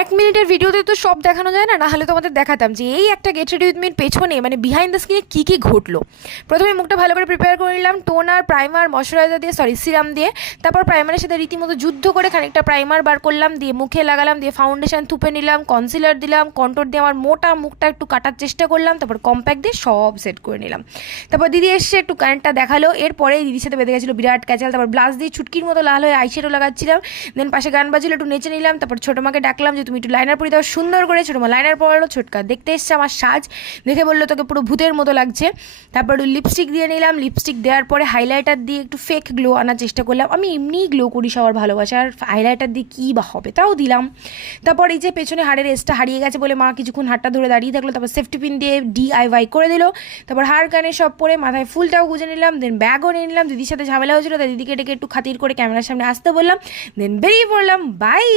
1 মিনিটের ভিডিওতে তো সব দেখানো যায় না, নাহলে তোমাদের দেখাতাম যে এই একটা গেট রেডি উইথ মির পেছনে মানে বিহাইন্ড দ্য স্ক্রিনে কী কী ঘটলো। প্রথমে মুখটা ভালো করে প্রিপেয়ার করে নিলাম টোনার, প্রাইমার, ময়শ্চারাইজার দিয়ে, সিরাম দিয়ে। তারপর প্রাইমারের সাথে রীতিমতো যুদ্ধ করে খানিকটা প্রাইমার বার করলাম, দিয়ে মুখে লাগালাম, দিয়ে ফাউন্ডেশন থুপে নিলাম, কনসিলার দিলাম, কন্ট্রোর দিয়ে আমার মোটা মুখটা একটু কাটার চেষ্টা করলাম, তারপর কম্প্যাক্ট দিয়ে সব সেট করে নিলাম। তারপর দিদি এসে একটু কারেন্টটা দেখালো, এরপরে দিদির সাথে বেঁধে গেছিলো বিরাট ক্যাচাল। তারপর ব্লাস দিয়ে ছুটকির মতো লাল হয়ে আইশ্যাডো লাগাচ্ছিলাম। দেন পাশে গান বাজিলো, একটু নেচে নিলাম। তারপর ছোটো মাকে ডাকলাম যে তুমি একটু লাইনার পরে দাও সুন্দর করে। ছোটো মা লাইনার পরালো, ছোটকা দেখতে এসছে আমার সাজ, দেখে বললো তোকে পুরো ভূতের মতো লাগছে। তারপর একটু লিপস্টিক দিয়ে নিলাম, লিপস্টিক দেওয়ার পরে হাইলাইটার দিয়ে একটু ফেক গ্লো আনার চেষ্টা করলাম। আমি এমনিই গ্লো করি সবার ভালোবাসা, আর হাইলাইটার দিয়ে কী বা হবে, তাও দিলাম। তারপর এই যে পেছনে হাড়ের রেসটা হারিয়ে গেছে বলে মা কিছুক্ষণ হাতটা ধরে দাঁড়িয়ে থাকলো, তারপর সেফটি পিন দিয়ে DIY করে দিল। তারপর হাড় কানে সব পরে মাথায় ফুলটাও গুঁজে নিলাম, দেন ব্যাগও নিয়ে নিলাম। দিদির সাথে ঝামেলা হয়েছিল, তাই দিদিকে ডেকে একটু খাতির করে ক্যামেরার সামনে আসতে বললাম, দেন বেরিয়ে পড়লাম। বাই।